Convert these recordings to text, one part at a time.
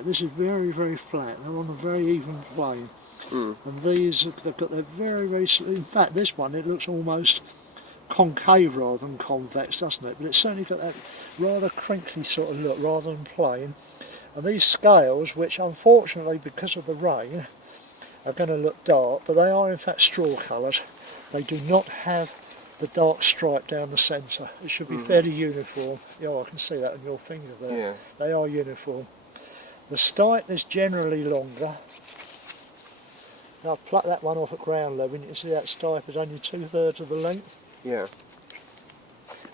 flat. This is very, very flat. They're on a very even plane. And these, they've got their very, very, in fact this one, it looks almost concave rather than convex, doesn't it? But it's certainly got that rather crinkly sort of look rather than plain. And these scales, which unfortunately because of the rain are going to look dark, but they are in fact straw coloured. They do not have the dark stripe down the centre. It should be fairly uniform. Yeah, I can see that on your finger there. Yeah. They are uniform. The stipe is generally longer. Now I've plucked that one off at ground level and you can see that stipe is only 2/3 of the length. Yeah.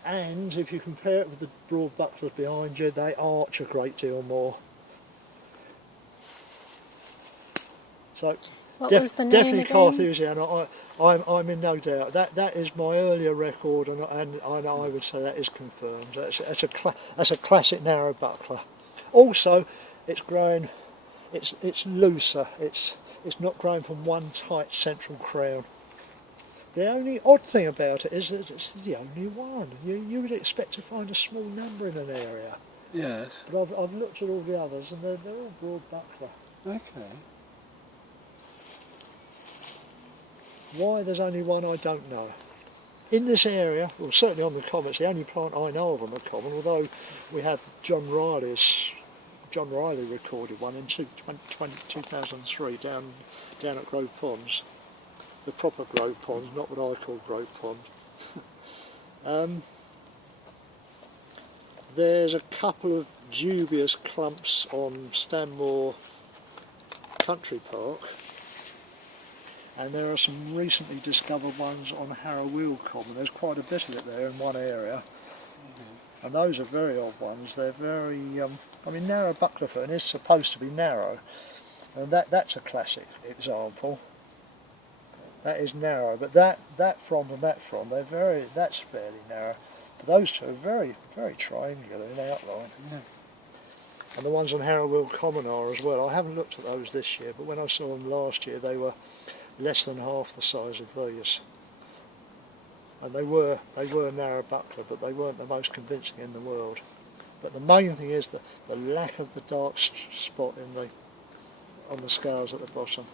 And if you compare it with the broad bucklers behind you, they arch a great deal more. So What was the name definitely again? Carthusian. I'm in no doubt. That is my earlier record, and I would say that is confirmed. That's a classic narrow buckler. Also, it's growing. It's looser. It's not growing from one tight central crown. The only odd thing about it is that it's the only one. You would expect to find a small number in an area. Yes. But I've looked at all the others, and they're all broad buckler. Okay. Why there's only one, I don't know. In this area, well certainly on the common, it's the only plant I know of on the common, although we have John Riley recorded one in 2003 down at Grove Ponds. The proper Grove Ponds, not what I call Grove Pond. There's a couple of dubious clumps on Stanmore Country Park. And there are some recently discovered ones on Harrow Common. There's quite a bit of it there in one area. And those are very odd ones. They're very, I mean, narrow buckler fern is supposed to be narrow. And that's a classic example. That is narrow, but that frond and that frond, that's fairly narrow. But those two are very, very triangular in outline. Yeah. And the ones on Harrow Common are as well. I haven't looked at those this year, but when I saw them last year, they were less than half the size of these, and they were narrow buckler, but they weren't the most convincing in the world. But the main thing is the lack of the dark spot on the scales at the bottom.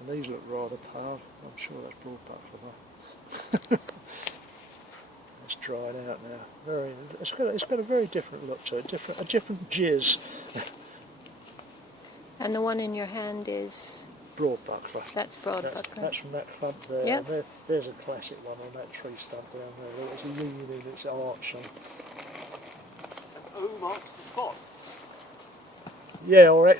And these look rather pale. I'm sure that's broad buckler though. It's dried out now. It's got a very different look to it, a different jizz. And the one in your hand is? Broad buckler. That's broad buckler. That's from that clump there. Yep. There's a classic one on that tree stump down there. It's leaning, it's arching. And who marks the spot? Yeah, or